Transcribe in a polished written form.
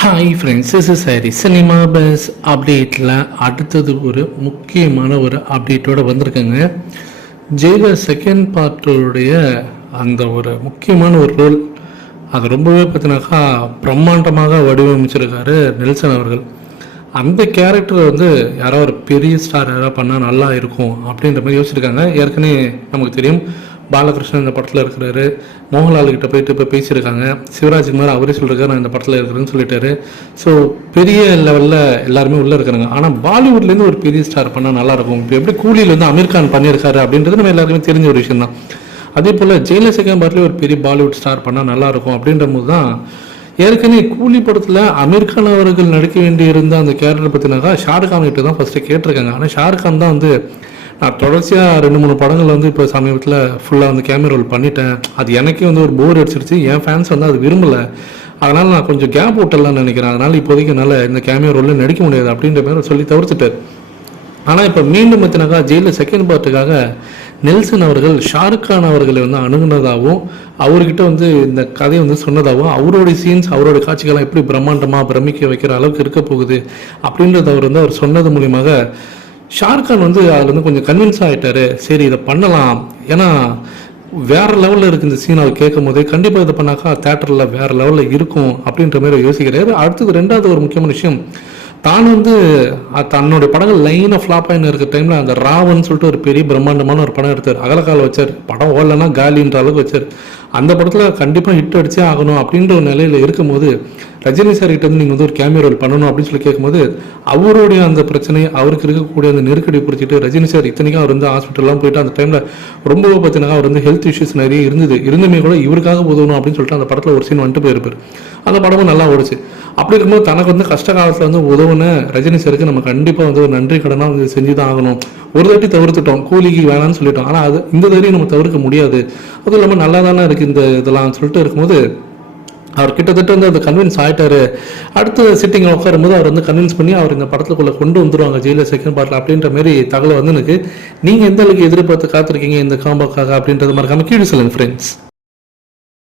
Hi friends, this is Hari. Cinema bus அப்டேட்டில் அடுத்தது ஒரு முக்கியமான ஒரு அப்டேட்டோடு வந்திருக்கேங்க. ஜெயிலர் செகண்ட் பார்ட்டோடைய அந்த ஒரு முக்கியமான ஒரு ரோல் அது ரொம்பவே பார்த்தினாக்கா பிரம்மாண்டமாக வடிவமைச்சிருக்காரு நெல்சன் அவர்கள். அந்த கேரக்டர் வந்து யாரோ ஒரு பெரிய ஸ்டார் யாராவது பண்ணால் நல்லா இருக்கும் அப்படின்ற மாதிரி யோசிச்சிருக்காங்க. ஏற்கனவே நமக்கு தெரியும், பாலகிருஷ்ணன் இந்த படத்தில் இருக்கிறாரு. மோகன்லால் கிட்ட போயிட்டு இப்போ பேசியிருக்காங்க. சிவராஜ்குமார் அவரே சொல்லியிருக்காரு நான் இந்த படத்தில் இருக்கிறேன்னு சொல்லிட்டாரு. ஸோ பெரிய லெவலில் எல்லாருமே உள்ளே இருக்கிறாங்க. ஆனால் பாலிவுட்லேருந்து ஒரு பெரிய ஸ்டார் பண்ணால் நல்லாயிருக்கும். இப்போ எப்படி கூலியில் வந்து அமீர் கான் பண்ணியிருக்காரு அப்படின்றது நம்ம எல்லாருமே தெரிஞ்ச ஒரு விஷயம் தான். அதே போல் ஜெயிலர் செகண்ட் பார்ட்லேயே ஒரு பெரிய பாலிவுட் ஸ்டார் பண்ணால் நல்லாயிருக்கும் அப்படின்ற போது தான் ஏற்கனவே கூலி படத்தில் அமீர் கான் அவர்கள் நடிக்க வேண்டியிருந்த அந்த கேரக்டர் பற்றினாக்கா ஷாருக்கான் கிட்ட தான் ஃபஸ்ட்டு கேட்டிருக்காங்க. ஆனால் ஷாருக்கான் தான் வந்து நான் தொடர்ச்சியாக 2-3 படங்கள் வந்து இப்போ சமீபத்தில் ஃபுல்லாக வந்து கேமரா ரோல் பண்ணிட்டேன், அது எனக்கே வந்து ஒரு போர் அடிச்சிருச்சு, என் ஃபேன்ஸ் வந்து அது விரும்பலை, அதனால் நான் கொஞ்சம் கேப் விட்டலாம்னு நினைக்கிறேன், அதனால் இப்போதைக்கு என்னால் இந்த கேமரா ரோலில் நடிக்க முடியாது அப்படின்ற மாதிரி சொல்லி தவிர்த்துட்டார். ஆனால் இப்போ மீண்டும் பார்த்தினாக்கா ஜெயிலில் செகண்ட் பார்ட்டுக்காக நெல்சன் அவர்கள் ஷாருக் கான் அவர்களை வந்து அணுகுனதாகவும் அவர்கிட்ட வந்து இந்த கதையை வந்து சொன்னதாகவும் அவருடைய சீன்ஸ் அவருடைய காட்சிகள்லாம் எப்படி பிரம்மாண்டமாக பிரமிக்க வைக்கிற அளவுக்கு இருக்க போகுது அப்படின்றத அவர் வந்து அவர் சொன்னது மூலியமாக ஷாருக்கான் வந்து அதில் வந்து கொஞ்சம் கன்வின்ஸ் ஆகிட்டாரு. சரி இதை பண்ணலாம், ஏன்னா வேறு லெவலில் இருக்குது இந்த சீன். அவர் கேட்கும் போதே கண்டிப்பாக இதை பண்ணாக்கா தேட்டரில் வேறு லெவலில் இருக்கும் அப்படின்ற மாதிரி யோசிக்கிறாரு. அடுத்தது ரெண்டாவது ஒரு முக்கியமான விஷயம், தான் வந்து தன்னுடைய படங்கள் லைனாக ஃப்ளாப் ஆகின்னு இருக்கிற டைமில் அந்த ராவன் சொல்லிட்டு ஒரு பெரிய பிரம்மாண்டமான ஒரு படம் எடுத்தார். அகலக்கால் வச்சார், படம் ஓடலைன்னா காலின்ற அளவுக்கு வச்சார். அந்த படத்தில் கண்டிப்பாக ஹிட் அடிச்சே ஆகணும் அப்படின்ற ஒரு நிலையில் இருக்கும்போது ரஜினி சார் கிட்ட வந்து நீங்கள் வந்து ஒரு கேமியோ ரோல் பண்ணணும் அப்படின்னு சொல்லி கேட்கும்போது அவருடைய அந்த பிரச்சனை, அவருக்கு இருக்கக்கூடிய அந்த நெருக்கடி பிடிச்சிட்டு ரஜினி சார் இத்தனைக்கும் அவர் வந்து ஹாஸ்பிட்டல்லாம் போயிட்டு அந்த டைமில் ரொம்ப பார்த்தீங்கன்னா அவர் வந்து ஹெல்த் இஷ்யூஸ் நிறைய இருந்துமே கூட இவருக்காக உதவணும் அப்படின்னு சொல்லிட்டு அந்த படத்தில் ஒரு சீன் வந்துட்டு போயிருப்பார். அந்த படமும் நல்லா ஓடிச்சு. அப்படி இருக்கும்போது தனக்கு வந்து கஷ்ட காலத்தில் வந்து உதவுன ரஜினி சாருக்கு நம்ம கண்டிப்பாக வந்து ஒரு நன்றி கடனாக வந்து செஞ்சு தான் ஆகணும். ஒரு தாட்டி தவிர்த்துட்டோம், கூலிக்கு வேணான்னு சொல்லிட்டோம், ஆனால் அது இந்த தடவை நம்ம தவிர்க்க முடியாது, அதுவும் இல்லாமல் நல்லா தானே இருக்குது இந்த இதெல்லாம் சொல்லிட்டு இருக்கும்போது அவர் கிட்டத்தட்ட வந்து அதை கன்வின்ஸ் ஆகிட்டாரு. அடுத்த சிட்டிங்கில் உட்காரும்போது அவர் வந்து கன்வின்ஸ் பண்ணி அவர் இந்த படத்துக்குள்ளே கொண்டு வந்துடுவாங்க ஜெயிலர் செகண்ட் பார்ட்டில் அப்படின்ற மாதிரி தகவல் வந்து எனக்கு. நீங்கள் எந்த அளவுக்கு எதிர்பார்த்து காத்திருக்கீங்க இந்த காம்போக்காக அப்படின்றது மறக்காம கீழே சொல்லுங்கள் ஃப்ரெண்ட்ஸ்.